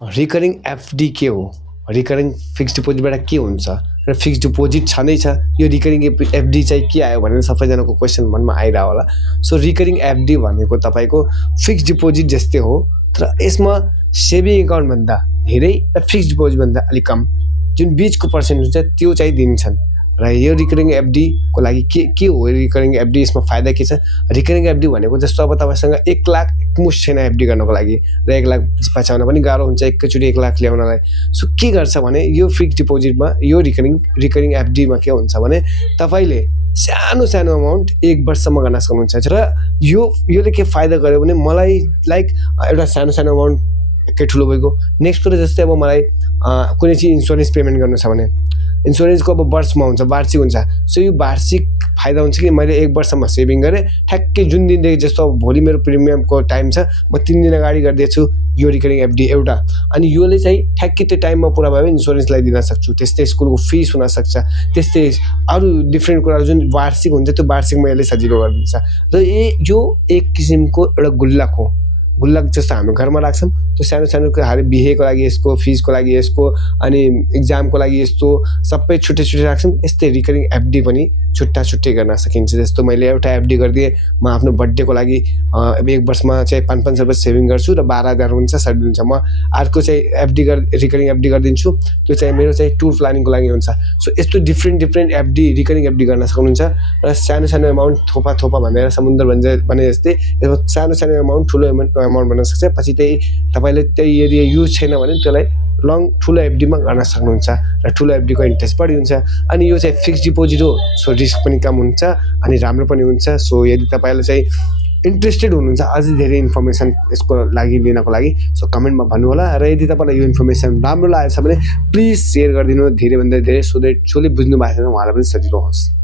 Recurring FD के हो? Recurring fixed डिपोजिटबाट के हुन्छ र फिक्स्ड डिपोजिट छँदैछ, यो रिकरिङ एफडी चाहिँ के आयो भनेर सबैजनाको क्वेसन मनमा आइरह्यो होला। सो रिकरिङ एफडी भनेको तपाईँको फिक्स्ड डिपोजिट जस्तै हो, तर यसमा सेभिङ एकाउन्टभन्दा धेरै र फिक्स्ड डिपोजिटभन्दा अलिक कम जुन बिचको पर्सेन्ट हुन्छ त्यो चाहिँ दिन्छन्। र यो रिकरिङ एफडीको लागि के हो? रिकरिङ एफडी यसमा फाइदा के छ? रिकरिङ एफडी भनेको जस्तो अब तपाईँसँग 1 लाख एकमुष्ट छैन एफडी गर्नको लागि र 1 लाख बचाउन पनि गाह्रो हुन्छ एकैचोटि 1 लाख ल्याउनलाई। सो के गर्छ भने यो फिक्स्ड डिपोजिटमा यो रिकरिङ एफडीमा के हुन्छ भने तपाईँले सानो अमाउन्ट 1 वर्षसम्म गर्न सक्नुहुन्छ। र योले के फाइदा गर्यो भने मलाई लाइक एउटा सानो अमाउन्ट एकै ठुलो भएको। नेक्स्ट कुरा जस्तै अब मलाई कुनै चिज इन्सुरेन्स पेमेन्ट गर्नु छ भने इन्सुरेन्सको अब वर्षमा हुन्छ, वार्षिक हुन्छ। सो यो वार्षिक फाइदा हुन्छ कि मैले 1 वर्षमा सेभिङ गरेँ, ठ्याक्कै जुन दिनदेखि जस्तो अब भोलि मेरो प्रिमियमको टाइम छ, म 3 दिन अगाडि गरिदिएछु यो रिकरिङ एफडी एउटा। अनि योले चाहिँ ठ्याक्कै त्यो टाइममा पुरा भयो भने इन्सुरेन्सलाई दिन सक्छु, त्यस्तै स्कुलको फिस हुनसक्छ, त्यस्तै अरू डिफ्रेन्ट कुराहरू जुन वार्षिक हुन्छ त्यो वार्षिकमा यसले सजिलो गरिदिन्छ। र यो एक किसिमको एउटा गुल्लक हो। गुल्लक जस्तो हाम्रो घरमा राख्छौँ त्यो सानो हारे बिहेको लागि यसको, फिसको लागि यसको, अनि इक्जामको लागि यस्तो सबै छुट्टै राख्छौँ। यस्तै रिकरिङ एफडी पनि छुट्टै गर्न सकिन्छ। जस्तो मैले एउटा एफडी गरिदिएँ, म आफ्नो बर्थडेको लागि 1 वर्षमा चाहिँ 500 रुपियाँ सेभिङ गर्छु र 12,000 हुन्छ दिनसम्म। अर्को चाहिँ रिकरिङ एफडी गरिदिन्छु, त्यो चाहिँ मेरो चाहिँ टुर प्लानिङको लागि हुन्छ। सो यस्तो डिफ्रेन्ट एफडी रिकरिङ एफडी गर्न सक्नुहुन्छ। र सानो एमाउन्ट थोपा भनेर समुद्र भने जस्तै सानो एमाउन्ट ठुलो अमाउन्ट बन्न सक्छ। पछि त्यही तपाईँले त्यही यदि युज छैन भने त्यसलाई ठुलो एफडीमा गर्न सक्नुहुन्छ र ठुलो एफडीको इन्ट्रेस्ट बढी हुन्छ। अनि यो चाहिँ फिक्स्ड डिपोजिट हो, सो रिस्क पनि कम हुन्छ अनि राम्रो पनि हुन्छ। सो यदि तपाईँले चाहिँ इन्ट्रेस्टेड हुनुहुन्छ अझै धेरै इन्फर्मेसन यसको लागि लिनको लागि, सो कमेन्टमा भन्नु होला। र यदि तपाईँलाई यो इन्फर्मेसन राम्रो लागेछ भने प्लिज सेयर गरिदिनु धेरैभन्दा धेरै, सो द्याट जसले बुझ्नु भएको छैन उहाँलाई पनि सजिलो होस्।